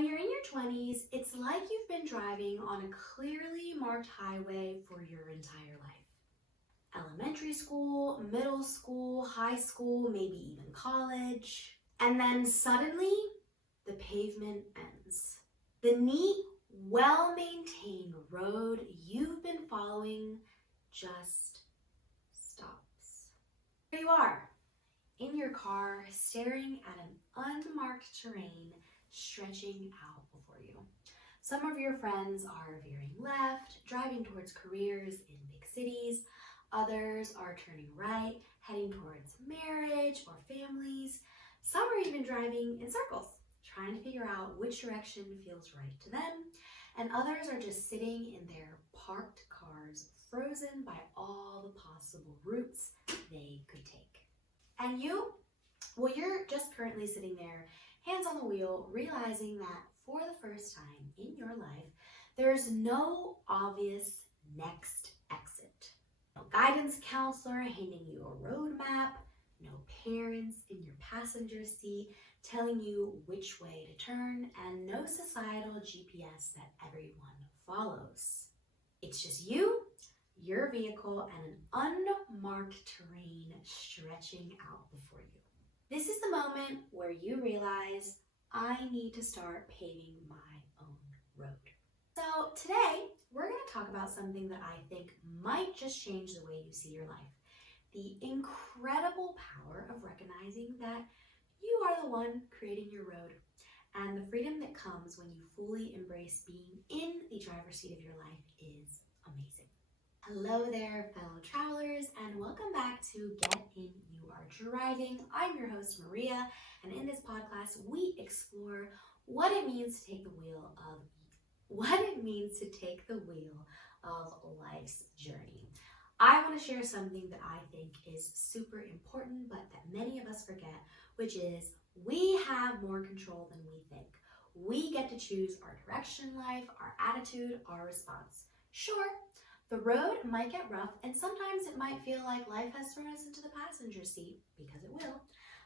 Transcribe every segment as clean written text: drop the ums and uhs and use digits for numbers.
When you're in your 20s, it's like you've been driving on a clearly marked highway for your entire life. Elementary school, middle school, high school, maybe even college. And then suddenly, the pavement ends. The neat, well-maintained road you've been following just stops. Here you are, in your car, staring at an unmarked terrain stretching out before you. Some of your friends are veering left, driving towards careers in big cities. Others are turning right, heading towards marriage or families. Some are even driving in circles, trying to figure out which direction feels right to them. And others are just sitting in their parked cars, frozen by all the possible routes they could take. And you? Well, you're just currently sitting there, hands on the wheel, realizing that for the first time in your life, there's no obvious next exit. No guidance counselor handing you a roadmap, no parents in your passenger seat telling you which way to turn, and no societal GPS that everyone follows. It's just you, your vehicle, and an unmarked terrain stretching out before you. This is the moment where you realize, I need to start paving my own road. So today, we're going to talk about something that I think might just change the way you see your life. The incredible power of recognizing that you are the one creating your road, and the freedom that comes when you fully embrace being in the driver's seat of your life is amazing. Hello there, fellow travelers, and welcome back to Get In You Are Driving. I'm your host, Maria, and in this podcast, we explore what it means to take the wheel of life's journey. I want to share something that I think is super important, but that many of us forget, which is we have more control than we think. We get to choose our direction in life, our attitude, our response. Sure, the road might get rough, and sometimes it might feel like life has thrown us into the passenger seat, because it will.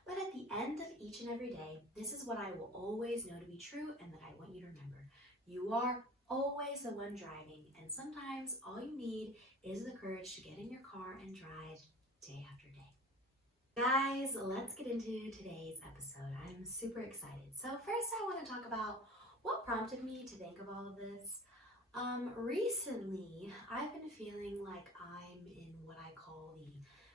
But at the end of each and every day, this is what I will always know to be true and that I want you to remember. You are always the one driving, and sometimes all you need is the courage to get in your car and drive day after day. Guys, let's get into today's episode. I'm super excited. So first I want to talk about what prompted me to think of all of this. Recently, I've been feeling like I'm in what I call the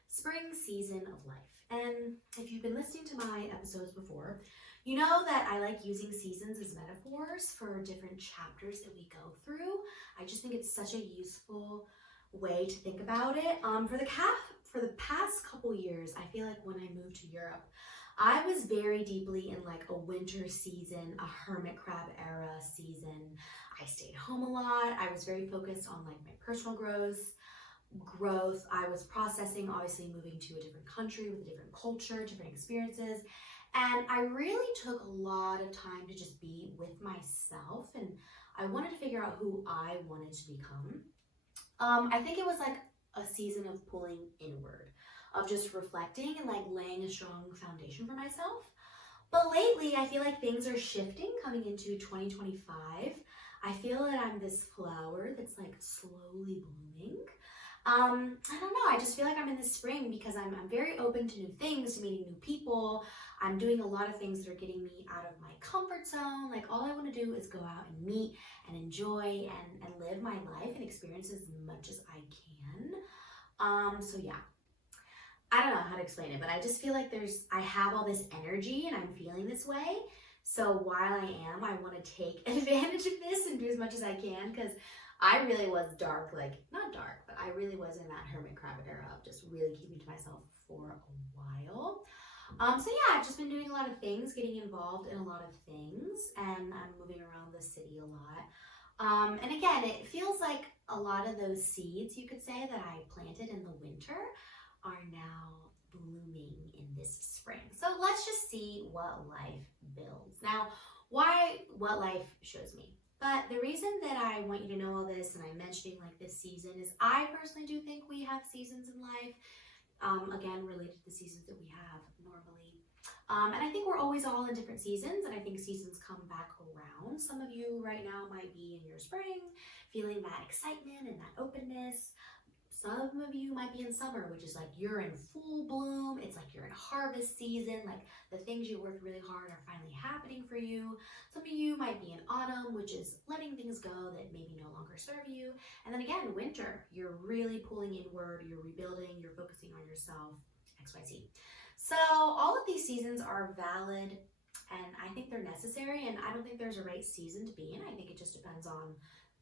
spring season of life. And if you've been listening to my episodes before, you know that I like using seasons as metaphors for different chapters that we go through. I just think it's such a useful way to think about it. For the past couple years, I feel like when I moved to Europe, I was very deeply in like a winter season, a hermit crab era season. I stayed home a lot. I was very focused on like my personal growth. I was processing, obviously moving to a different country with a different culture, different experiences. And I really took a lot of time to just be with myself, and I wanted to figure out who I wanted to become. I think it was like a season of pulling inward, of just reflecting and like laying a strong foundation for myself. But lately, I feel like things are shifting coming into 2025. I feel that I'm this flower that's like slowly blooming. I don't know, I just feel like I'm in the spring because I'm very open to new things, to meeting new people. I'm doing a lot of things that are getting me out of my comfort zone. Like all I want to do is go out and meet and enjoy and live my life and experience as much as I can. So yeah, I don't know how to explain it, but I just feel like I have all this energy and I'm feeling this way. So while I want to take advantage of this and do as much as I can, because I really was dark, like not dark, but I really was in that hermit crab era of just really keeping to myself for a while. So yeah, I've just been doing a lot of things, getting involved in a lot of things, and I'm moving around the city a lot. And again, it feels like a lot of those seeds, you could say, that I planted in the winter are now blooming in this spring. So let's just see what life builds. Now, what life shows me. But the reason that I want you to know all this, and I'm mentioning like this season, is I personally do think we have seasons in life, again, related to the seasons that we have normally. And I think we're always all in different seasons, and I think seasons come back around. Some of you right now might be in your spring, feeling that excitement and that openness. Some of you might be in summer, which is like you're in full bloom. It's like you're in harvest season, like the things you worked really hard are finally happening for you. Some of you might be in autumn, which is letting things go that maybe no longer serve you. And then again, winter, you're really pulling inward, you're rebuilding, you're focusing on yourself, XYZ. So all of these seasons are valid, and I think they're necessary, and I don't think there's a right season to be in. I think it just depends on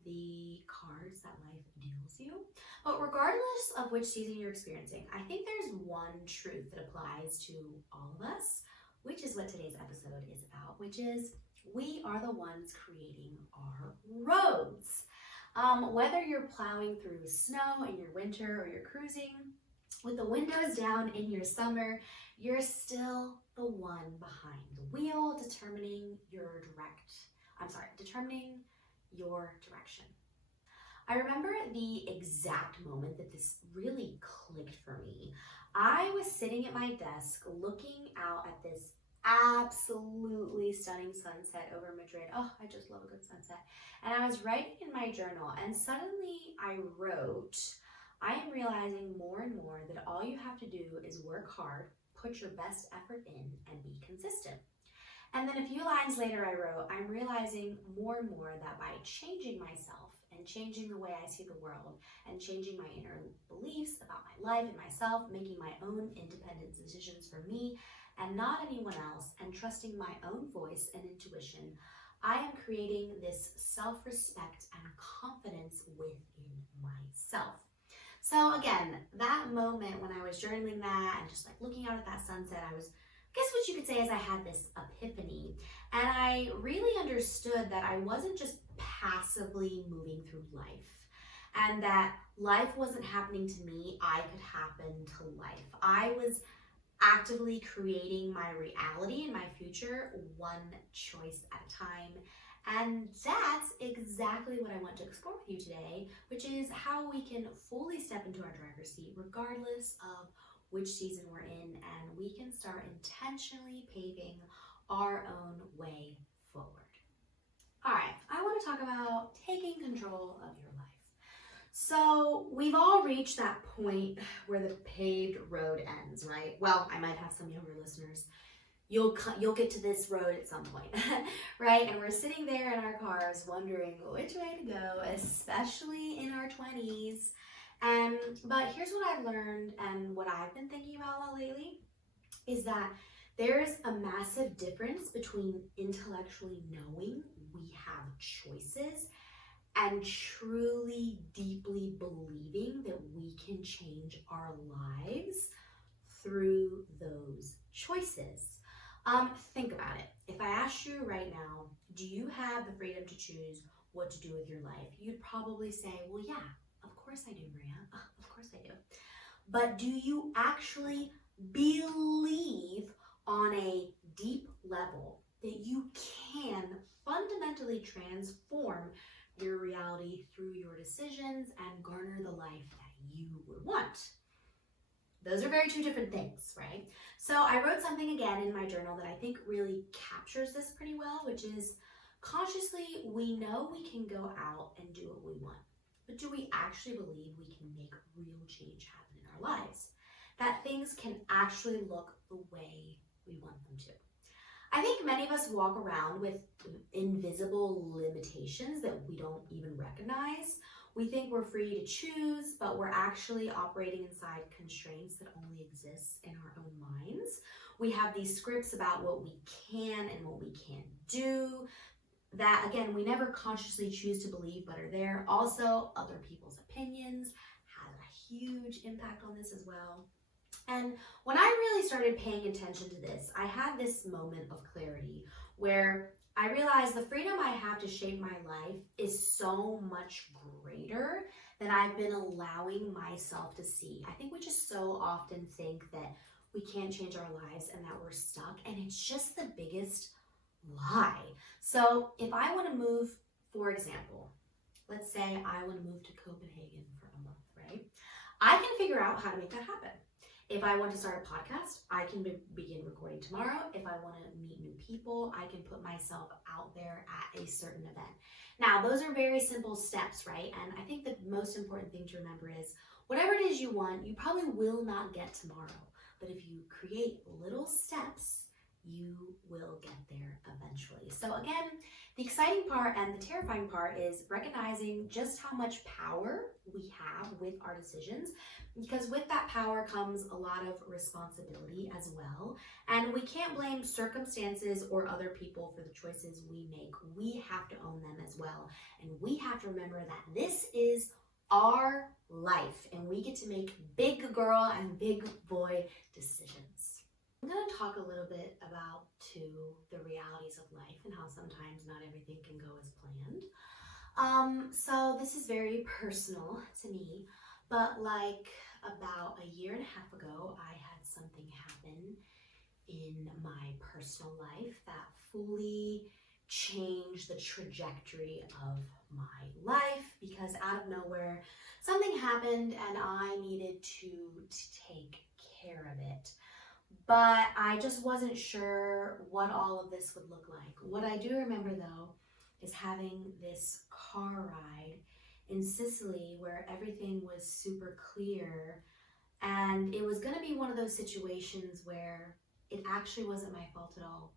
the cards that life deals you. But regardless of which season you're experiencing, I think there's one truth that applies to all of us, which is what today's episode is about, which is we are the ones creating our roads. Whether you're plowing through snow in your winter or you're cruising with the windows down in your summer, you're still the one behind the wheel determining your direction. I remember the exact moment that this really clicked for me. I was sitting at my desk looking out at this absolutely stunning sunset over Madrid. Oh, I just love a good sunset. And I was writing in my journal, and suddenly I wrote, I am realizing more and more that all you have to do is work hard, put your best effort in, and be consistent. And then a few lines later I wrote, I'm realizing more and more that by changing myself and changing the way I see the world and changing my inner beliefs about my life and myself, making my own independent decisions for me and not anyone else, and trusting my own voice and intuition, I am creating this self-respect and confidence within myself. So again, that moment when I was journaling that and just like looking out at that sunset, I guess what you could say is I had this epiphany, and I really understood that I wasn't just passively moving through life, and that life wasn't happening to me, I could happen to life. I was actively creating my reality and my future one choice at a time. And that's exactly what I want to explore with you today, which is how we can fully step into our driver's seat regardless of which season we're in, and we can start intentionally paving our own way forward. All right, I want to talk about taking control of your life. So we've all reached that point where the paved road ends, right? Well, I might have some younger listeners. You'll get to this road at some point, right? And we're sitting there in our cars wondering which way to go, especially in our 20s. But here's what I've learned, and what I've been thinking about a lot lately is that there's a massive difference between intellectually knowing we have choices and truly, deeply believing that we can change our lives through those choices. Think about it. If I asked you right now, do you have the freedom to choose what to do with your life? You'd probably say, well, yeah, of course I do, Maria. Of course I do. But do you actually believe on a deep level that you can fundamentally transform your reality through your decisions and garner the life that you would want? Those are two different things, right? So I wrote something again in my journal that I think really captures this pretty well, which is consciously we know we can go out and do what we want, but do we actually believe we can make real change happen in our lives? That things can actually look the way we want them to. I think many of us walk around with invisible limitations that we don't even recognize. We think we're free to choose, but we're actually operating inside constraints that only exist in our own minds. We have these scripts about what we can and what we can't do that, again, we never consciously choose to believe but are there. Also, other people's opinions have a huge impact on this as well. And when I really started paying attention to this, I had this moment of clarity where I realized the freedom I have to shape my life is so much greater than I've been allowing myself to see. I think we just so often think that we can't change our lives and that we're stuck, and it's just the biggest lie. So if I want to move, for example, let's say I want to move to Copenhagen for a month, right? I can figure out how to make that happen. If I want to start a podcast, I can begin recording tomorrow. If I want to meet new people, I can put myself out there at a certain event. Now, those are very simple steps, right? And I think the most important thing to remember is whatever it is you want, you probably will not get tomorrow. But if you create little steps, you will get there eventually. So again, the exciting part and the terrifying part is recognizing just how much power we have with our decisions, because with that power comes a lot of responsibility as well. And we can't blame circumstances or other people for the choices we make. We have to own them as well. And we have to remember that this is our life and we get to make big girl and big boy decisions. I'm going to talk a little bit about the realities of life and how sometimes not everything can go as planned. So this is very personal to me, but like about a year and a half ago, I had something happen in my personal life that fully changed the trajectory of my life, because out of nowhere, something happened and I needed to take care of it. But I just wasn't sure what all of this would look like. What I do remember though is having this car ride in Sicily where everything was super clear, and it was going to be one of those situations where it actually wasn't my fault at all.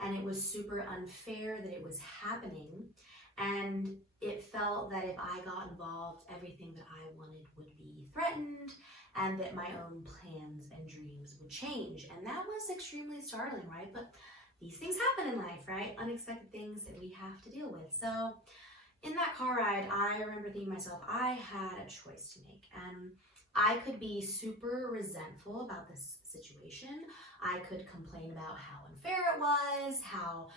And it was super unfair that it was happening. And it felt that if I got involved, everything that I wanted would be threatened and that my own plans and dreams would change. And that was extremely startling, right? But these things happen in life, right? Unexpected things that we have to deal with. So in that car ride, I remember thinking to myself, I had a choice to make. And I could be super resentful about this situation. I could complain about how unfair it was, how,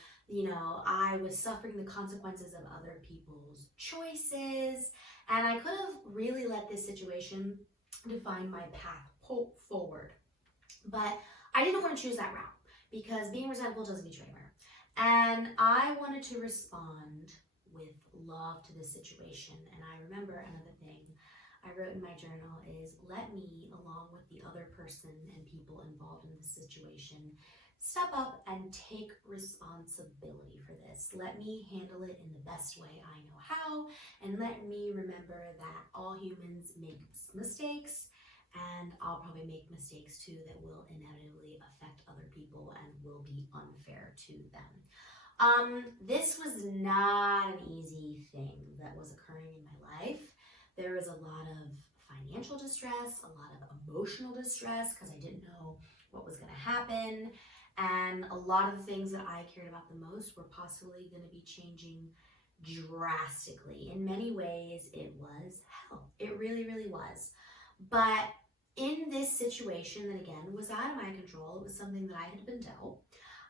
I was suffering the consequences of other people's choices. And I could have really let this situation define my path forward. But I didn't want to choose that route because being resentful doesn't get you anywhere. And I wanted to respond with love to this situation. And I remember another thing I wrote in my journal is, let me, along with the other person and people involved in the situation, step up and take responsibility for this. Let me handle it in the best way I know how, and let me remember that all humans make mistakes, and I'll probably make mistakes too that will inevitably affect other people and will be unfair to them. This was not an easy thing that was occurring in my life. There was a lot of financial distress, a lot of emotional distress because I didn't know what was going to happen. And a lot of the things that I cared about the most were possibly going to be changing drastically. In many ways, it was hell. It really, really was. But in this situation that, again, was out of my control, it was something that I had been dealt,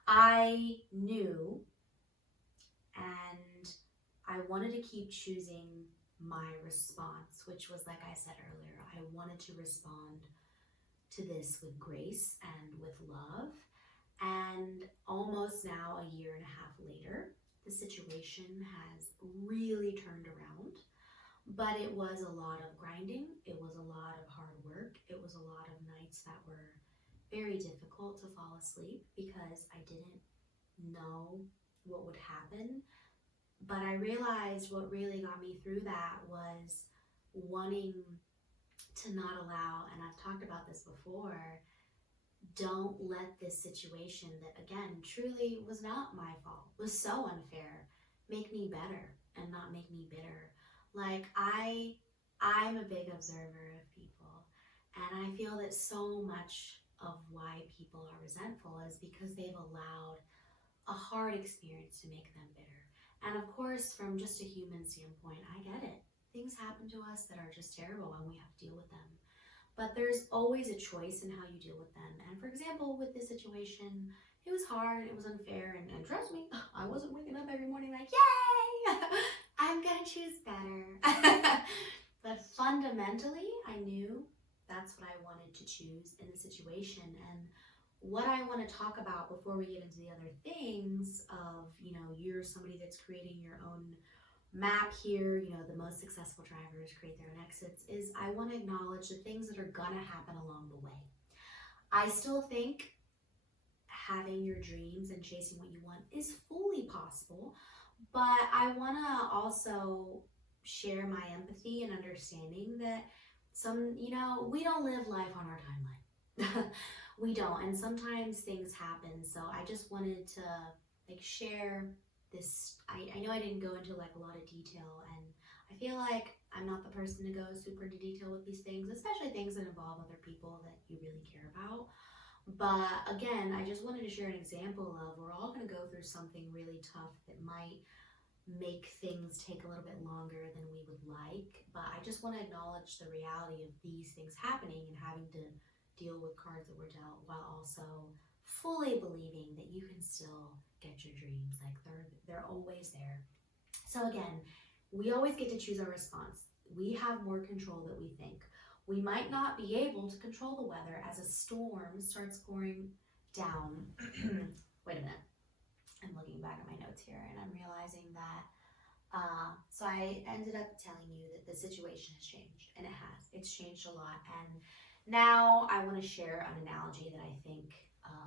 I knew, and I wanted to keep choosing my response, which was, like I said earlier, I wanted to respond to this with grace and with love. And almost now a year and a half later, the situation has really turned around. But it was a lot of grinding. It was a lot of hard work. It was a lot of nights that were very difficult to fall asleep because I didn't know what would happen. But I realized what really got me through that was wanting to not allow, and I've talked about this before, don't let this situation that, again, truly was not my fault, was so unfair, make me better and not make me bitter. Like, I'm a big observer of people, and I feel that so much of why people are resentful is because they've allowed a hard experience to make them bitter. And of course, from just a human standpoint, I get it. Things happen to us that are just terrible and we have to deal with them. But there's always a choice in how you deal with them. And for example, with this situation, it was hard, it was unfair, and trust me, I wasn't waking up every morning like, yay, I'm gonna choose better. But fundamentally, I knew that's what I wanted to choose in the situation. And what I want to talk about before we get into the other things of, you're somebody that's creating your own map here, the most successful drivers create their own exits, is I want to acknowledge the things that are gonna happen along the way. I still think having your dreams and chasing what you want is fully possible, but I want to also share my empathy and understanding that we don't live life on our timeline. We don't, and sometimes things happen. So I just wanted to share this. I know I didn't go into like a lot of detail, and I feel like I'm not the person to go super into detail with these things, especially things that involve other people that you really care about. But again, I just wanted to share an example of we're all going to go through something really tough that might make things take a little bit longer than we would like. But I just want to acknowledge the reality of these things happening and having to deal with cards that were dealt while also fully believing that you can still get your dreams. Like they're always there. So again, we always get to choose our response. We have more control than we think. We might not be able to control the weather as a storm starts pouring down. Wait a minute. I'm looking back at my notes here and I'm realizing that. So I ended up telling you that the situation has changed, and it has. It's changed a lot. And now I want to share an analogy that I think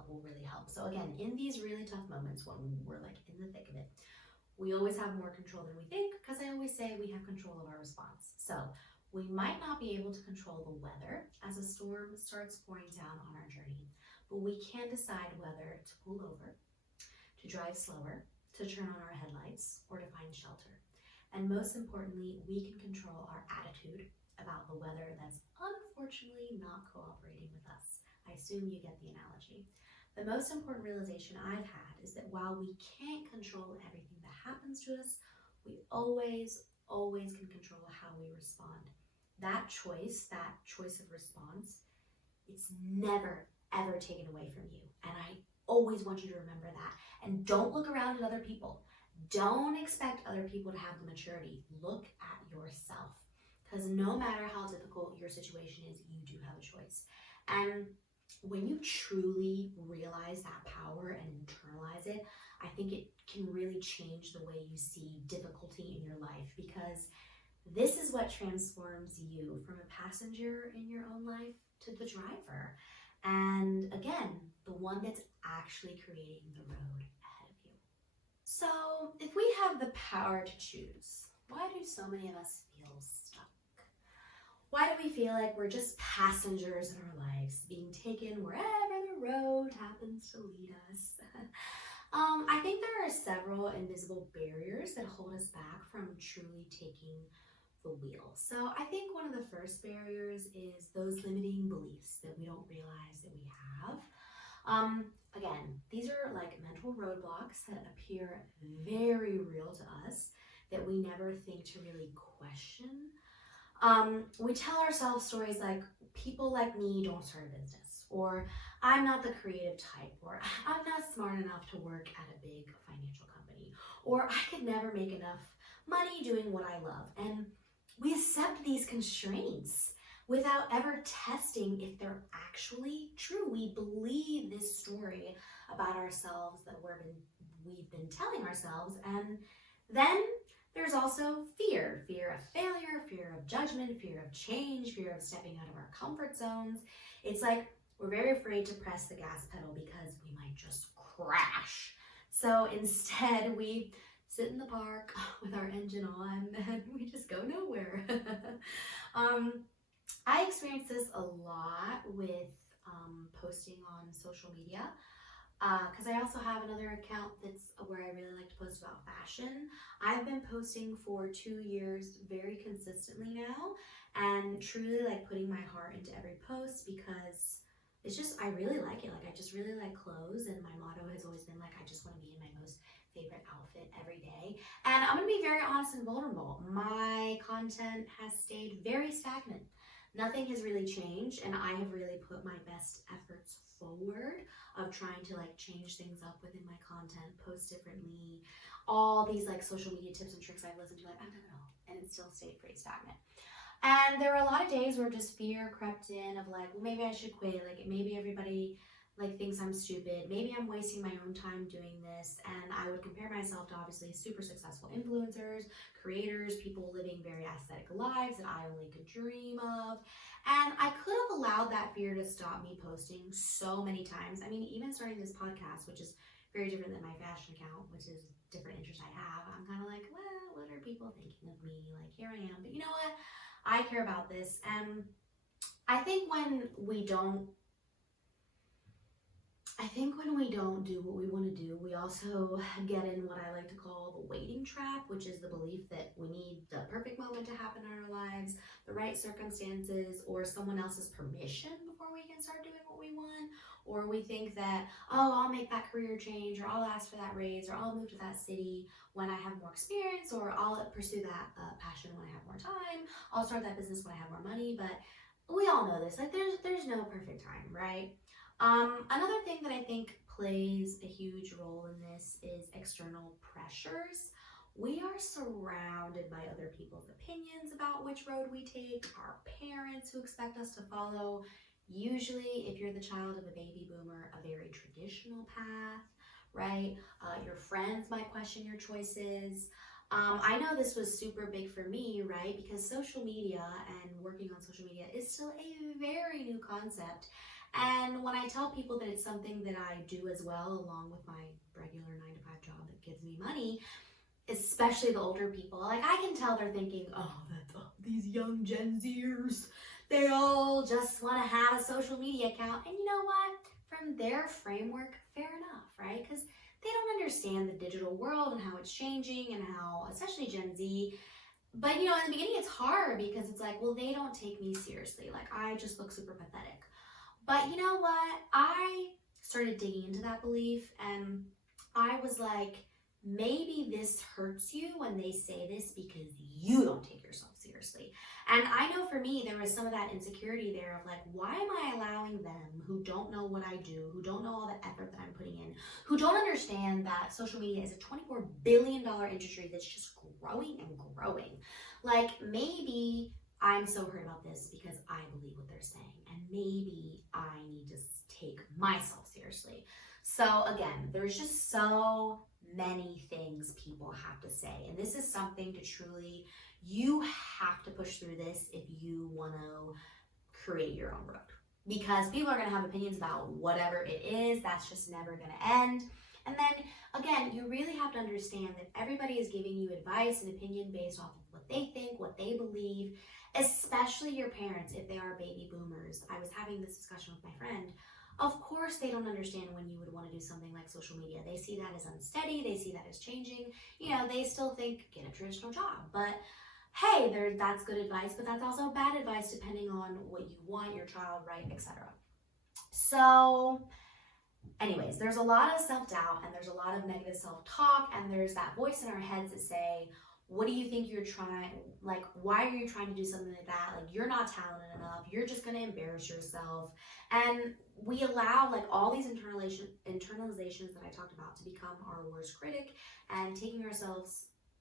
will really help. So again, in these really tough moments when we're like in the thick of it, we always have more control than we think, because I always say we have control of our response. So we might not be able to control the weather as a storm starts pouring down on our journey, but we can decide whether to pull over, to drive slower, to turn on our headlights, or to find shelter. And most importantly, we can control our attitude about the weather that's unfortunately not cooperating with us. I assume you get the analogy. The most important realization I've had is that while we can't control everything that happens to us, we always can control how we respond. That choice of response, it's never, ever taken away from you. And I always want you to remember that. And don't look around at other people. Don't expect other people to have the maturity. Look at yourself. Because no matter how difficult your situation is, you do have a choice. And when you truly realize that power and internalize it, I think it can really change the way you see difficulty in your life, because this is what transforms you from a passenger in your own life to the driver. And again, the one that's actually creating the road ahead of you. So if we have the power to choose, why do so many of us feel stuck? Why do we feel like we're just passengers in our lives, being taken wherever the road happens to lead us? I think there are several invisible barriers that hold us back from truly taking the wheel. So I think one of the first barriers is those limiting beliefs that we don't realize that we have. Again, these are like mental roadblocks that appear very real to us that we never think to really question. We tell ourselves stories like, people like me don't start a business, or I'm not the creative type, or I'm not smart enough to work at a big financial company, or I could never make enough money doing what I love. And we accept these constraints without ever testing if they're actually true. We believe this story about ourselves that we've been telling ourselves. And then there's also fear of failure, fear of judgment, fear of change, fear of stepping out of our comfort zones. It's like we're very afraid to press the gas pedal because we might just crash. So instead, we sit in the park with our engine on and we just go nowhere. I experience this a lot with posting on social media, because I also have another account that's where I really like to post about fashion. I've been posting for 2 years very consistently now, and truly like putting my heart into every post, because it's just, I really like it. Like, I just really like clothes, and my motto has always been like, I just want to be in my most favorite outfit every day. And I'm gonna be very honest and vulnerable. My content has stayed very stagnant. Nothing has really changed, and I have really put my best efforts forward of trying to like change things up within my content, post differently, all these like social media tips and tricks I've listened to, like, I don't know, and it still stayed pretty stagnant. And there were a lot of days where just fear crept in of like, well, maybe I should quit. Like, maybe everybody like thinks I'm stupid. Maybe I'm wasting my own time doing this. And I would compare myself to obviously super successful influencers, creators, people living very aesthetic lives that I only could dream of. And I could have allowed that fear to stop me posting so many times. I mean, even starting this podcast, which is very different than my fashion account, which is different interest I have. I'm kind of like, well, what are people thinking of me? Like, here I am. But you know what? I care about this. And I think when we don't do what we want to do, we also get in what I like to call the waiting trap, which is the belief that we need the perfect moment to happen in our lives, the right circumstances, or someone else's permission before we can start doing what we want. Or we think that, oh, I'll make that career change, or I'll ask for that raise, or I'll move to that city when I have more experience, or I'll pursue that passion when I have more time. I'll start that business when I have more money. But we all know this. Like, there's no perfect time, right? Another thing that I think plays a huge role in this is external pressures. We are surrounded by other people's opinions about which road we take, our parents who expect us to follow, usually, if you're the child of a baby boomer, a very traditional path, right? Your friends might question your choices. I know this was super big for me, right? Because social media and working on social media is still a very new concept. And when I tell people that it's something that I do as well, along with my regular 9 to 5 job that gives me money, especially the older people, like I can tell they're thinking, oh, these young Gen Zers, they all just want to have a social media account. And you know what? From their framework, fair enough, right? Because they don't understand the digital world and how it's changing and how, especially Gen Z. But you know, in the beginning, it's hard because it's like, well, they don't take me seriously. Like, I just look super pathetic. But you know what? I started digging into that belief and I was like, maybe this hurts you when they say this because you don't take yourself seriously. And I know for me, there was some of that insecurity there of like, why am I allowing them who don't know what I do, who don't know all the effort that I'm putting in, who don't understand that social media is a $24 billion industry that's just growing and growing. Like, maybe I'm so hurt about this because I believe what they're saying, and maybe I need to take myself seriously. So again, there's just so many things people have to say, and this is something to truly, you have to push through this if you want to create your own road, because people are going to have opinions about whatever it is. That's just never going to end. And then again, you really have to understand that everybody is giving you advice and opinion based off of what they think, what they believe, especially your parents if they are baby boomers. I was having this discussion with my friend. Of course, they don't understand when you would want to do something like social media. They see that as unsteady. They see that as changing. You know, they still think get a traditional job. But hey, that's good advice, but that's also bad advice depending on what you want your child, right, etc. So anyways, there's a lot of self-doubt and there's a lot of negative self-talk, and there's that voice in our heads that say, what do you think you're trying, like, why are you trying to do something like that? Like, you're not talented enough. You're just going to embarrass yourself. And we allow like all these internalizations that I talked about to become our worst critic, and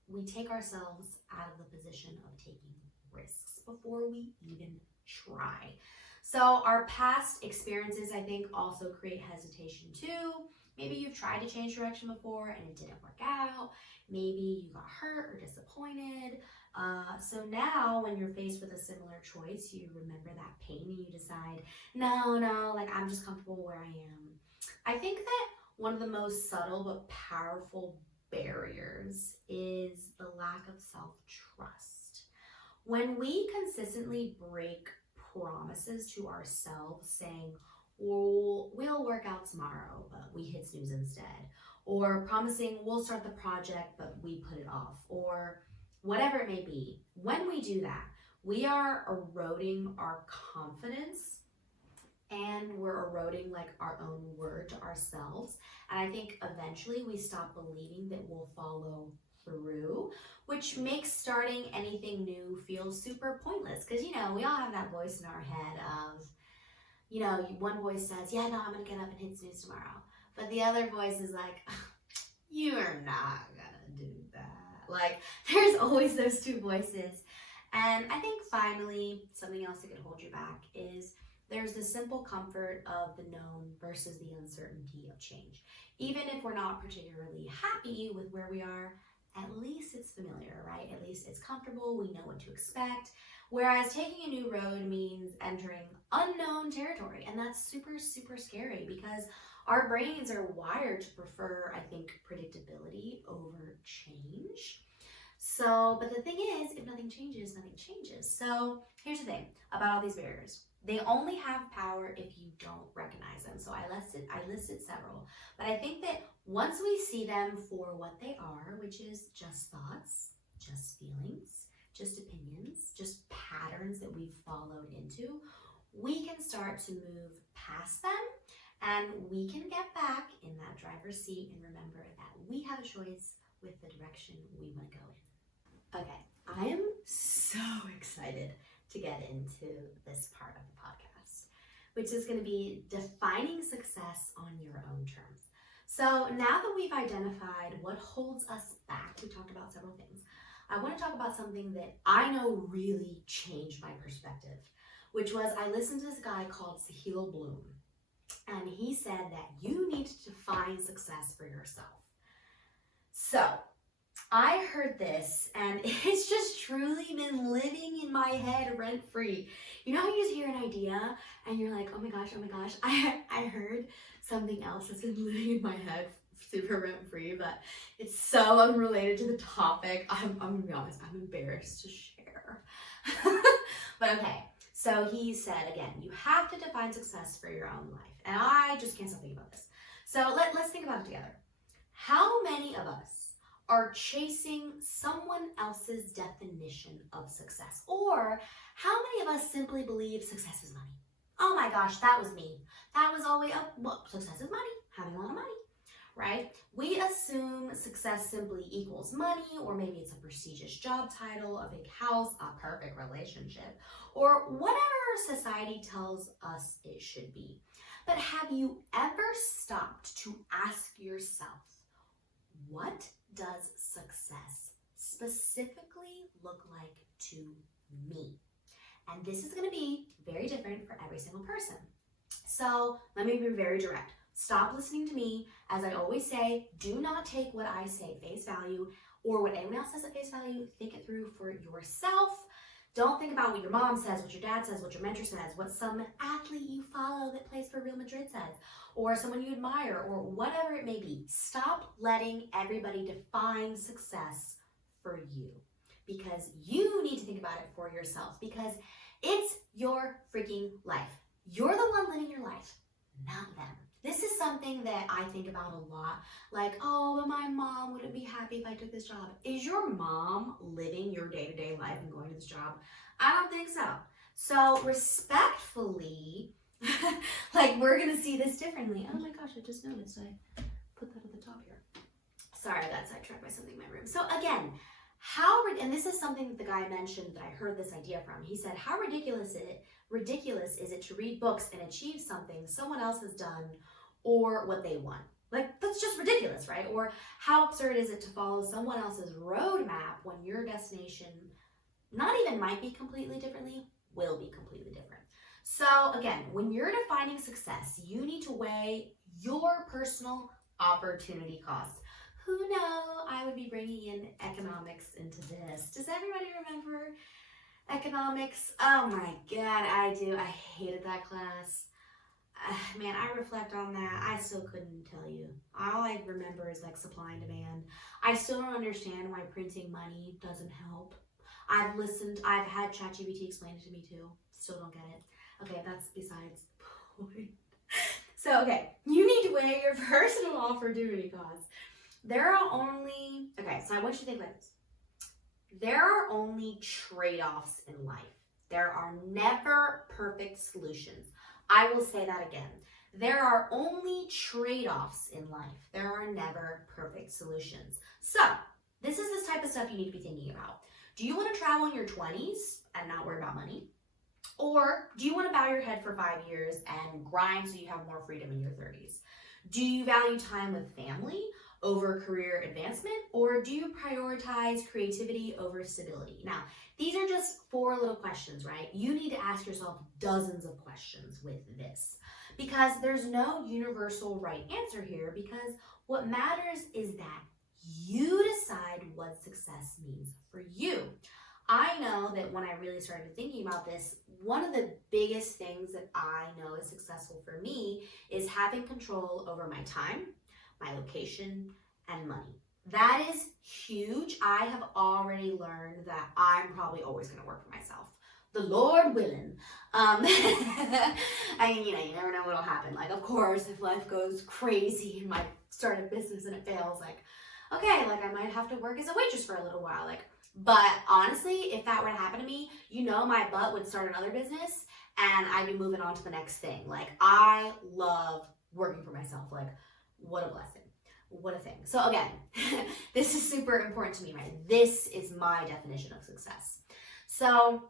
we take ourselves out of the position of taking risks before we even try. So our past experiences, I think, also create hesitation too. Maybe you've tried to change direction before and it didn't work out. Maybe you got hurt or disappointed. So now when you're faced with a similar choice, you remember that pain and you decide, no, like I'm just comfortable where I am. I think that one of the most subtle but powerful barriers is the lack of self-trust. When we consistently break promises to ourselves saying, we'll work out tomorrow, but we hit snooze instead, or promising we'll start the project, but we put it off, or whatever it may be, when we do that, we are eroding our confidence and we're eroding like our own word to ourselves. And I think eventually we stop believing that we'll follow through, which makes starting anything new feel super pointless. Because, you know, we all have that voice in our head of, you know, one voice says, yeah, no, I'm going to get up and hit snooze tomorrow. But the other voice is like, you're not going to do that. Like, there's always those two voices. And I think finally, something else that could hold you back is there's the simple comfort of the known versus the uncertainty of change. Even if we're not particularly happy with where we are, at least it's familiar, right? At least it's comfortable, we know what to expect. Whereas taking a new road means entering unknown territory, and that's super, super scary because our brains are wired to prefer, I think, predictability over change. So, but the thing is, if nothing changes, nothing changes. So here's the thing about all these barriers. They only have power if you don't recognize them. So I listed several, but I think that once we see them for what they are, which is just thoughts, just feelings, just opinions, just patterns that we've followed into, we can start to move past them and we can get back in that driver's seat and remember that we have a choice with the direction we want to go in. Okay, I am so excited to get into this part of the podcast, which is going to be defining success on your own terms. So now that we've identified what holds us back, we talked about several things. I want to talk about something that I know really changed my perspective, which was I listened to this guy called Sahil Bloom, and he said that you need to define success for yourself. So I heard this and it's just truly been living in my head rent free. You know how you just hear an idea and you're like, oh my gosh, I heard something else that's been living in my head super rent free, but it's so unrelated to the topic. I'm gonna be honest, I'm embarrassed to share. But okay, so he said again, you have to define success for your own life. And I just can't stop thinking about this. So let's think about it together. How many of us are chasing someone else's definition of success? Or how many of us simply believe success is money? Oh my gosh, that was me. That was always up. Well, success is money, having a lot of money, right? We assume success simply equals money, or maybe it's a prestigious job title, a big house, a perfect relationship, or whatever society tells us it should be. But have you ever stopped to ask yourself, what does success specifically look like to me? And this is going to be very different for every single person. So let me be very direct. Stop listening to me. As I always say, do not take what I say face value or what anyone else says at face value. Think it through for yourself. Don't think about what your mom says, what your dad says, what your mentor says, what some athlete you follow that plays for Real Madrid says, or someone you admire, or whatever it may be. Stop letting everybody define success for you, because you need to think about it for yourself, because it's your freaking life. You're the one living your life, not them. This is something that I think about a lot. Like, oh, but my mom wouldn't be happy if I took this job. Is your mom living your day-to-day life and going to this job? I don't think so. So respectfully, like we're going to see this differently. Oh my gosh, I just noticed I put that at the top here. Sorry, I got sidetracked by something in my room. So again, and this is something that the guy mentioned that I heard this idea from. He said, how ridiculous is it to read books and achieve something someone else has done or what they want? Like, that's just ridiculous, right? Or how absurd is it to follow someone else's roadmap when your destination not even might be completely differently, will be completely different. So again, when you're defining success, you need to weigh your personal opportunity costs. Who knew I would be bringing in economics into this? Does everybody remember economics? Oh my God, I do. I hated that class. Man, I reflect on that. I still couldn't tell you. All I remember is like supply and demand. I still don't understand why printing money doesn't help. I've had ChatGPT explain it to me too. Still don't get it. Okay, that's besides the point. So, okay, you need to weigh your personal opportunity costs. So I want you to think like this. There are only trade-offs in life. There are never perfect solutions. I will say that again. There are only trade-offs in life. There are never perfect solutions. So, this is this type of stuff you need to be thinking about. Do you want to travel in your 20s and not worry about money? Or do you want to bow your head for 5 years and grind so you have more freedom in your 30s? Do you value time with family? over career advancement, or do you prioritize creativity over stability? Now, these are just 4 little questions, right? You need to ask yourself dozens of questions with this, because there's no universal right answer here, because what matters is that you decide what success means for you. I know that when I really started thinking about this, one of the biggest things that I know is successful for me is having control over my time, my location, and money. That is huge. I have already learned that I'm probably always going to work for myself. The Lord willing. I mean, you never know what'll happen. Like, of course, if life goes crazy and I start a business and it fails, like, okay, like I might have to work as a waitress for a little while. Like, but honestly, if that were to happen to me, my butt would start another business and I'd be moving on to the next thing. Like, I love working for myself. Like, what a blessing. What a thing. So again, this is super important to me, right? This is my definition of success. So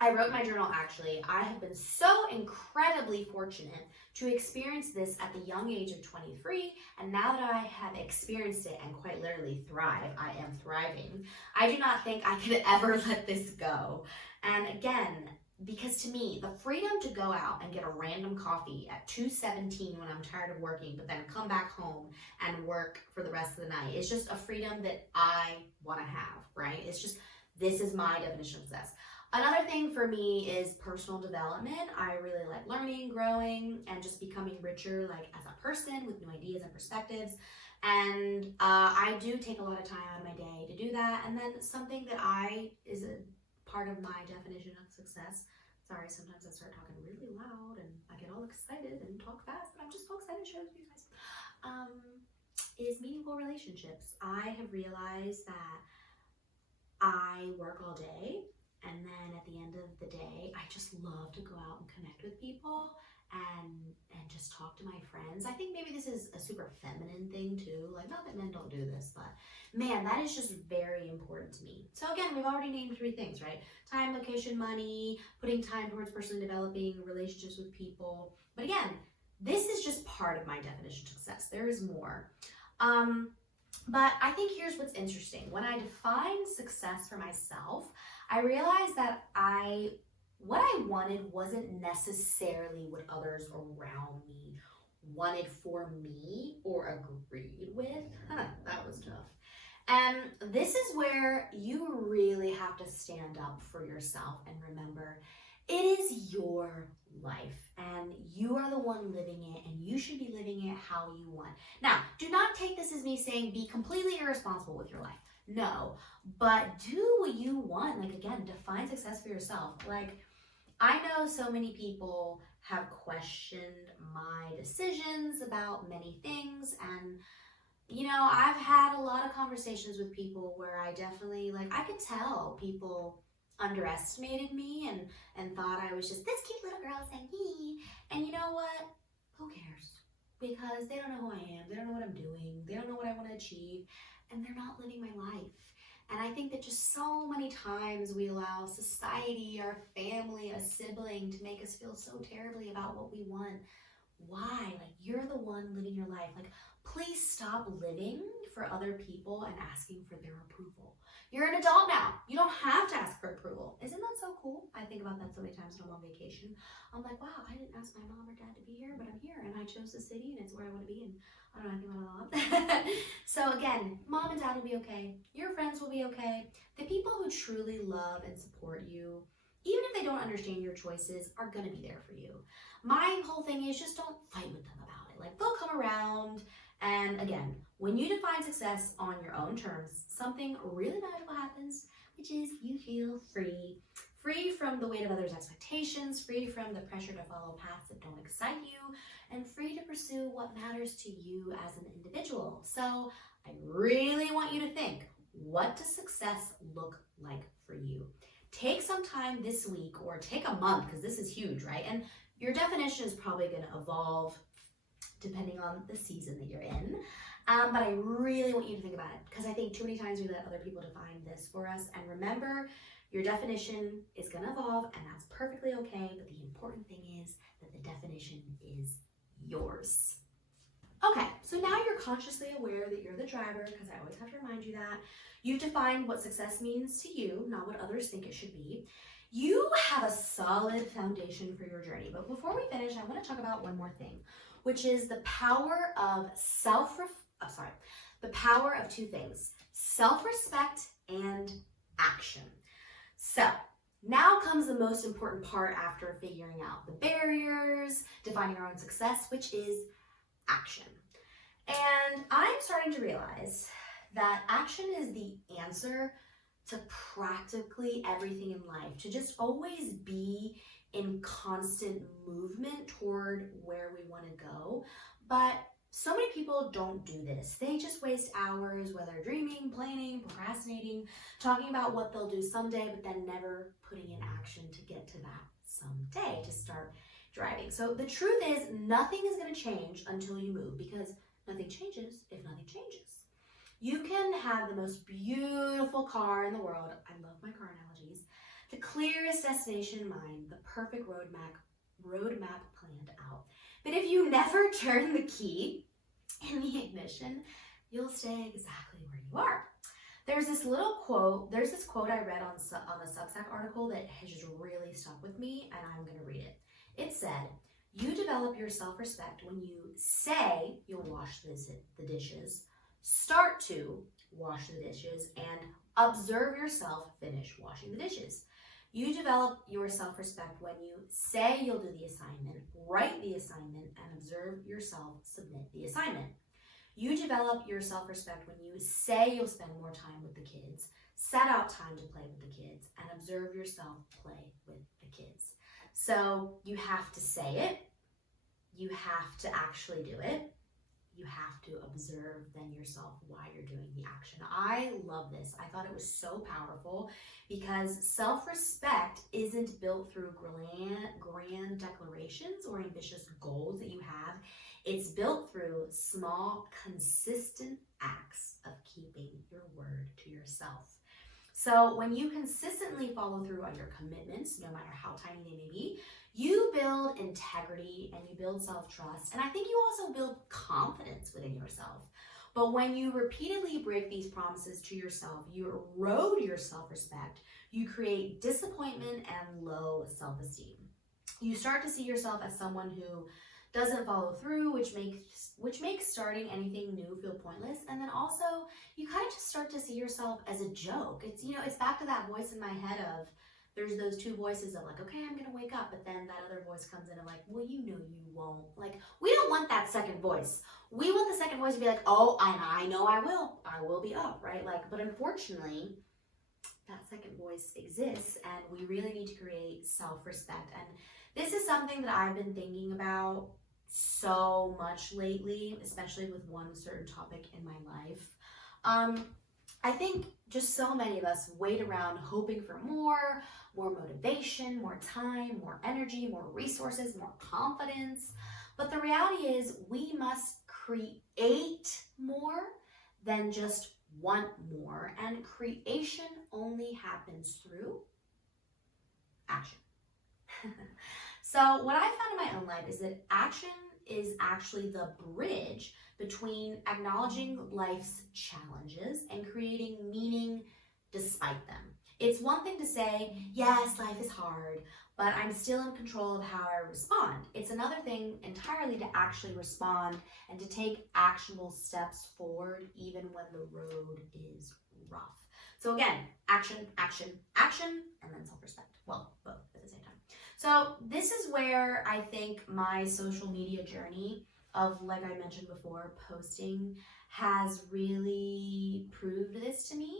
I wrote in my journal, actually, I have been so incredibly fortunate to experience this at the young age of 23. And now that I have experienced it and quite literally thrive, I am thriving. I do not think I could ever let this go. And again, because to me, the freedom to go out and get a random coffee at 2:17 when I'm tired of working, but then come back home and work for the rest of the night is just a freedom that I want to have, right? It's just, this is my definition of success. Another thing for me is personal development. I really like learning, growing, and just becoming richer, like as a person with new ideas and perspectives. And I do take a lot of time out of my day to do that. And then something that is a part of my definition of success. Sorry, sometimes I start talking really loud and I get all excited and talk fast, but I'm just so excited to share with you guys. Is meaningful relationships. I have realized that I work all day, and then at the end of the day, I just love to go out and connect with people and just talk to my friends. I think maybe this is a super feminine thing too. Like, not that men don't do this, but man, that is just very important to me. So again, we've already named 3 things, right? Time, location, money, putting time towards personally developing relationships with people. But again, this is just part of my definition of success. There is more. But I think here's what's interesting. When I define success for myself, I realized that what I wanted wasn't necessarily what others around me wanted for me or agreed with. That was tough. And this is where you really have to stand up for yourself and remember, it is your life and you are the one living it, and you should be living it how you want. Now, do not take this as me saying be completely irresponsible with your life. No, but do what you want. Like, again, define success for yourself. Like, I know so many people have questioned my decisions about many things, and I've had a lot of conversations with people where I definitely, I could tell people underestimated me and thought I was just this cute little girl saying hee. And you know what? Who cares? Because they don't know who I am. They don't know what I'm doing. They don't know what I want to achieve. And they're not living my life. And I think that just so many times we allow society, our family, a sibling to make us feel so terribly about what we want. Why? Like, you're the one living your life. Like, please stop living for other people and asking for their approval. You're an adult now. You don't have to ask for approval. Isn't that so cool? I think about that so many times when I'm on vacation. I'm like, wow, I didn't ask my mom or dad to be here, but I'm here and I chose the city and it's where I want to be, and I don't know anything about that. So again, mom and dad will be okay. Your friends will be okay. The people who truly love and support you, even if they don't understand your choices, are going to be there for you. My whole thing is just don't fight with them about it. Like, they'll come around. And again, when you define success on your own terms, something really magical happens, which is you feel free. Free from the weight of others' expectations, free from the pressure to follow paths that don't excite you, and free to pursue what matters to you as an individual. So I really want you to think, what does success look like for you? Take some time this week, or take a month, because this is huge, right? And your definition is probably going to evolve depending on the season that you're in. But I really want you to think about it, because I think too many times we let other people define this for us. And remember, your definition is going to evolve, and that's perfectly okay. But the important thing is that the definition is yours. Okay, so now you're consciously aware that you're the driver, because I always have to remind you that. You've defined what success means to you, not what others think it should be. You have a solid foundation for your journey. But before we finish, I want to talk about one more thing, which is the power of the power of two things: self-respect and action. So now comes the most important part after figuring out the barriers, defining our own success, which is action. And I'm starting to realize that action is the answer to practically everything in life, to just always be in constant movement toward where we want to go. But so many people don't do this. They just waste hours, whether dreaming, planning, procrastinating, talking about what they'll do someday, but then never putting in action to get to that someday, to start driving. So the truth is, nothing is going to change until you move, because nothing changes if nothing changes. You can have the most beautiful car in the world. I love my car analogies. The clearest destination in mind, the perfect roadmap planned out. But if you never turn the key in the ignition, you'll stay exactly where you are. There's this quote I read on a Substack article that has just really stuck with me, and I'm going to read it. It said, "You develop your self-respect when you say you'll wash the dishes, start to wash the dishes, and observe yourself finish washing the dishes. You develop your self-respect when you say you'll do the assignment, write the assignment, and observe yourself submit the assignment. You develop your self-respect when you say you'll spend more time with the kids, set out time to play with the kids, and observe yourself play with the kids." So you have to say it, you have to actually do it, you have to observe then yourself while you're doing the action. I love this. I thought it was so powerful, because self-respect isn't built through grand declarations or ambitious goals that you have. It's built through small, consistent acts of keeping your word to yourself. So when you consistently follow through on your commitments, no matter how tiny they may be, you build integrity and you build self-trust. And I think you also build confidence within yourself. But when you repeatedly break these promises to yourself, you erode your self-respect, you create disappointment and low self-esteem. You start to see yourself as someone who doesn't follow through, which makes starting anything new feel pointless. And then also, you kind of just start to see yourself as a joke. It's back to that voice in my head of, there's those two voices of like, okay, I'm gonna wake up, but then that other voice comes in and like, well, you know you won't. Like, we don't want that second voice. We want the second voice to be like, oh, I know I will be up, right? Like, but unfortunately, that second voice exists, and we really need to create self-respect. And this is something that I've been thinking about so much lately, especially with one certain topic in my life. I think just so many of us wait around hoping for more motivation, more time, more energy, more resources, more confidence. But the reality is, we must create more than just want more. And creation only happens through action. So what I found in my own life is that action is actually the bridge between acknowledging life's challenges and creating meaning despite them. It's one thing to say, yes, life is hard, but I'm still in control of how I respond. It's another thing entirely to actually respond and to take actionable steps forward even when the road is rough. So again, action, action, action, and then self-respect. Well, both at the same time. So this is where I think my social media journey of, like I mentioned before, posting has really proved this to me.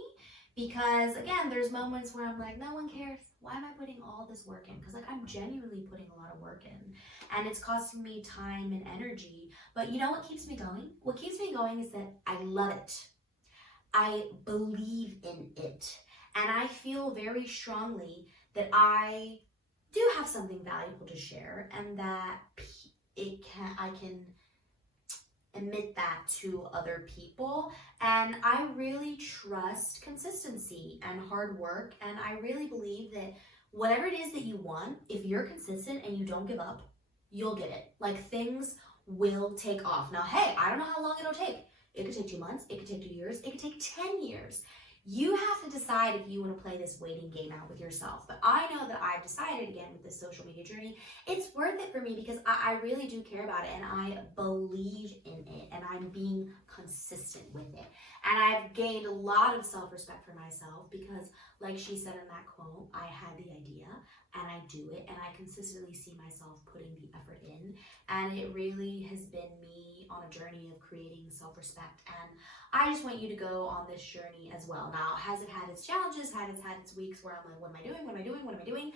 Because again, there's moments where I'm like, no one cares. Why am I putting all this work in? Because like, I'm genuinely putting a lot of work in, and it's costing me time and energy. But you know what keeps me going? What keeps me going is that I love it. I believe in it. And I feel very strongly that I do have something valuable to share, and that I can emit that to other people. And I really trust consistency and hard work, and I really believe that whatever it is that you want, if you're consistent and you don't give up, you'll get it. Like, things will take off. Now, hey, I don't know how long it'll take. It could take 2 months, it could take 2 years, it could take 10 years. You have to decide if you want to play this waiting game out with yourself. But I know that I've decided, again, with this social media journey, it's worth it for me because I really do care about it and I believe in it and I'm being consistent with it. And I've gained a lot of self-respect for myself because, like she said in that quote, I had the idea and I do it and I consistently see myself putting the effort in. And it really has been me on a journey of creating self-respect. And I just want you to go on this journey as well. Now, has it had its challenges? Has it had its weeks where I'm like, what am I doing? What am I doing? What am I doing?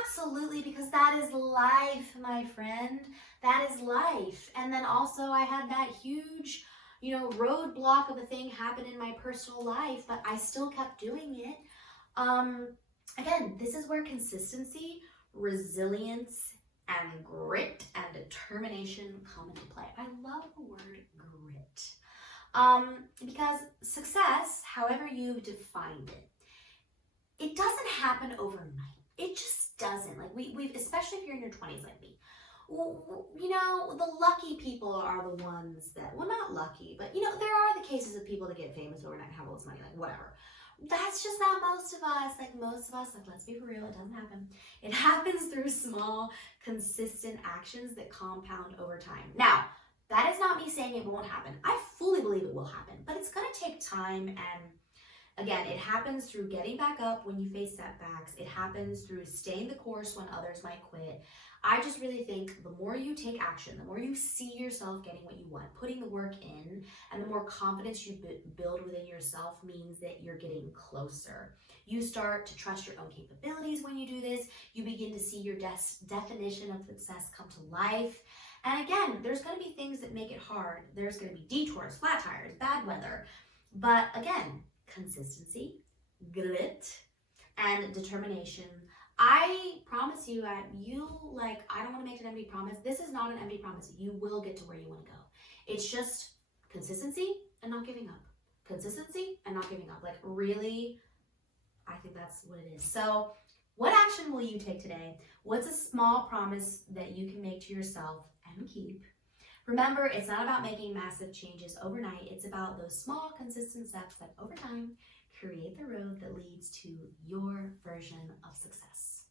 Absolutely, because that is life, my friend. That is life. And then also I had that huge, roadblock of a thing happen in my personal life, but I still kept doing it. Again, this is where consistency, resilience, and grit and determination come into play. I love the word grit. Because success, however you've defined it, it doesn't happen overnight. It just doesn't. Like we've, especially if you're in your 20s like me, the lucky people are the ones that, well, not lucky, but there are the cases of people that get famous overnight and have all this money, like whatever. That's just not most of us. Like most of us, like let's be for real, it doesn't happen. It happens through small, consistent actions that compound over time. Now, that is not me saying it won't happen. I fully believe it will happen, but it's going to take time. And again, it happens through getting back up when you face setbacks. It happens through staying the course when others might quit. I just really think the more you take action, the more you see yourself getting what you want, putting the work in, and the more confidence you build within yourself means that you're getting closer. You start to trust your own capabilities when you do this. You begin to see your definition of success come to life. And again, there's going to be things that make it hard. There's going to be detours, flat tires, bad weather. But again, consistency, grit, and determination. I promise you, I don't want to make it an empty promise. This is not an empty promise. You will get to where you want to go. It's just consistency and not giving up. Consistency and not giving up. Like really, I think that's what it is. So what action will you take today? What's a small promise that you can make to yourself and keep? Remember, it's not about making massive changes overnight. It's about those small, consistent steps that over time create the road that leads to your version of success.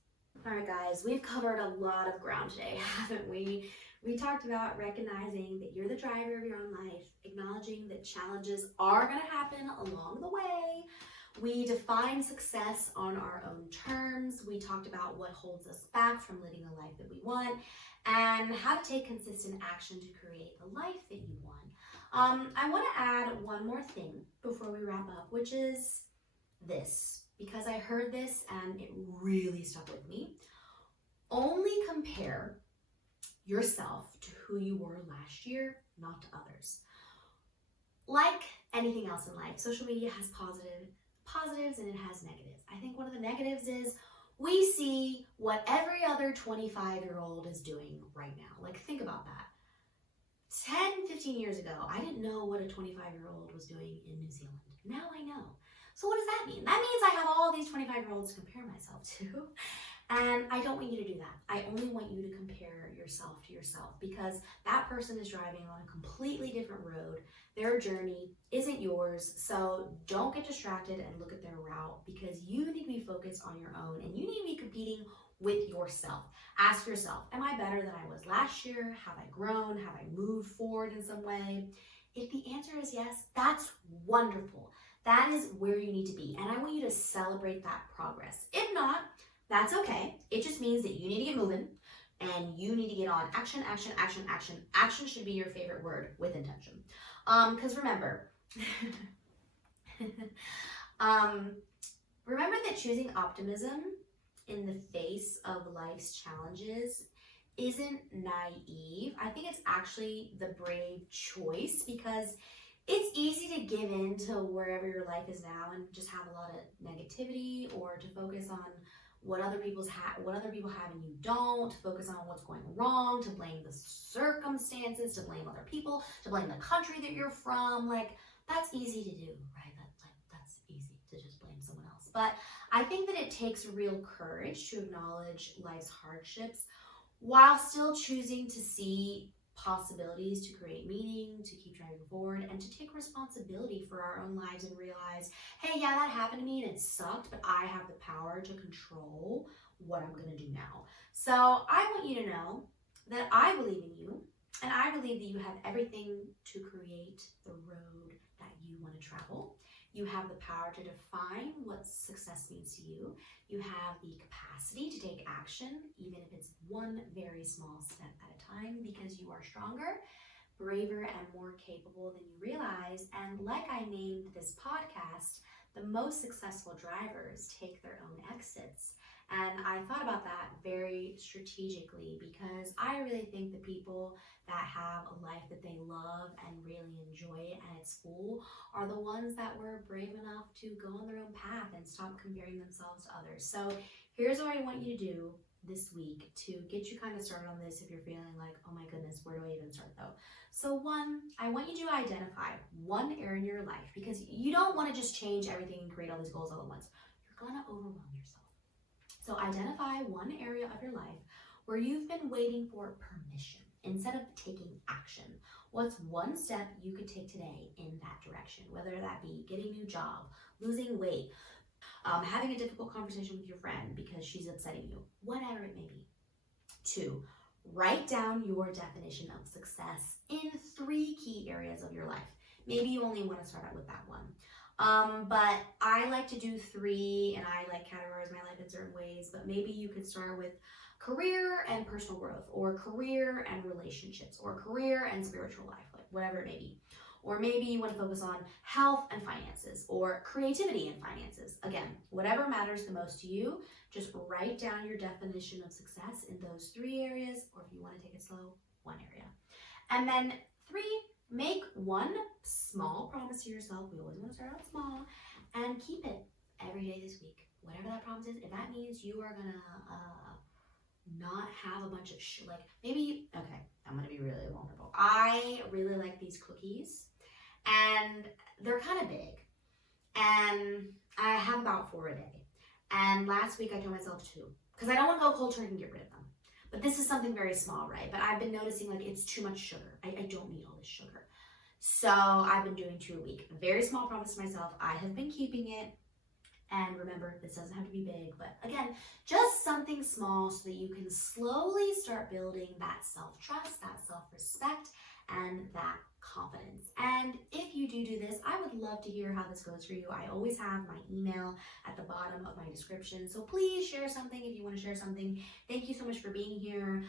All right, guys, we've covered a lot of ground today, haven't we? We talked about recognizing that you're the driver of your own life, acknowledging that challenges are going to happen along the way. We define success on our own terms. We talked about what holds us back from living the life that we want and how to take consistent action to create the life that you want. I want to add one more thing before we wrap up, which is this, because I heard this and it really stuck with me. Only compare yourself to who you were last year, not to others. Like anything else in life, social media has positives and it has negatives. I think one of the negatives is we see what every other 25-year-old is doing right now. Like think about that. 10, 15 years ago, I didn't know what a 25-year-old was doing in New Zealand. Now I know. So what does that mean? That means I have all these 25-year-olds to compare myself to. And I don't want you to do that. I only want you to compare yourself to yourself because that person is driving on a completely different road. Their journey isn't yours. So don't get distracted and look at their route because you need to be focused on your own and you need to be competing with yourself. Ask yourself, am I better than I was last year? Have I grown? Have I moved forward in some way? If the answer is yes, that's wonderful. That is where you need to be. And I want you to celebrate that progress. If not, that's okay. It just means that you need to get moving and you need to get on action, action, action, action. Action should be your favorite word with intention. Because remember, remember that choosing optimism in the face of life's challenges isn't naive. I think it's actually the brave choice because it's easy to give in to wherever your life is now and just have a lot of negativity or to focus on what other people have and you don't, to focus on what's going wrong, to blame the circumstances, to blame other people, to blame the country that you're from. Like that's easy to do, right? That's easy to just blame someone else. But I think that it takes real courage to acknowledge life's hardships while still choosing to see possibilities to create meaning, to keep driving forward, and to take responsibility for our own lives and realize, hey, yeah, that happened to me and it sucked, but I have the power to control what I'm going to do now. So I want you to know that I believe in you, and I believe that you have everything to create the road that you want to travel. You have the power to define what success means to you. You have the capacity to take action, even if it's one very small step at a time, because you are stronger, braver, and more capable than you realize. And like I named this podcast, the most successful drivers take their own exits. And I thought about that very strategically because I really think the people that have a life that they love and really enjoy it and it's full are the ones that were brave enough to go on their own path and stop comparing themselves to others. So here's what I want you to do this week to get you kind of started on this if you're feeling like, oh my goodness, where do I even start though? So one, I want you to identify one area in your life because you don't want to just change everything and create all these goals all at once. You're going to overwhelm yourself. So identify one area of your life where you've been waiting for permission instead of taking action. What's one step you could take today in that direction? Whether that be getting a new job, losing weight, having a difficult conversation with your friend because she's upsetting you, whatever it may be. 2, write down your definition of success in 3 key areas of your life. Maybe you only want to start out with that one. But I like to do 3 and I like categorize my life in certain ways, but maybe you could start with career and personal growth, or career and relationships, or career and spiritual life, like whatever it may be. Or maybe you want to focus on health and finances, or creativity and finances. Again, whatever matters the most to you, just write down your definition of success in those 3 areas, or if you want to take it slow, 1 area. And then 3, make one small promise to yourself. We always want to start out small and keep it every day this week. Whatever that promise is, if that means you are gonna not have a bunch of maybe, okay, I'm gonna be really vulnerable. I really like these cookies and they're kind of big and I have about 4 a day. And last week I told myself 2 because I don't want to go cold turkey and get rid of them. But this is something very small, right? But I've been noticing like it's too much sugar. I don't need all this sugar. So I've been doing 2 a week. A very small promise to myself. I have been keeping it. And remember, this doesn't have to be big, but again, just something small so that you can slowly start building that self-trust, that self-respect, and that confidence. And if you do this, I would love to hear how this goes for you. I always have my email at the bottom of my description, so please share something if you want to share something. Thank you so much for being here.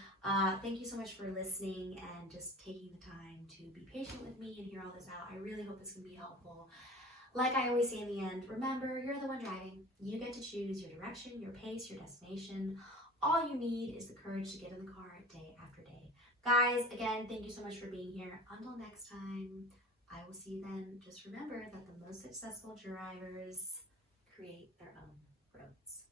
Thank you so much for listening and just taking the time to be patient with me and hear all this out. I really hope this can be helpful. Like I always say in the end, remember, you're the one driving. You get to choose your direction, your pace, your destination. All you need is the courage to get in the car day after day. Guys, again, thank you so much for being here. Until next time, I will see you then. Just remember that the most successful drivers create their own roads.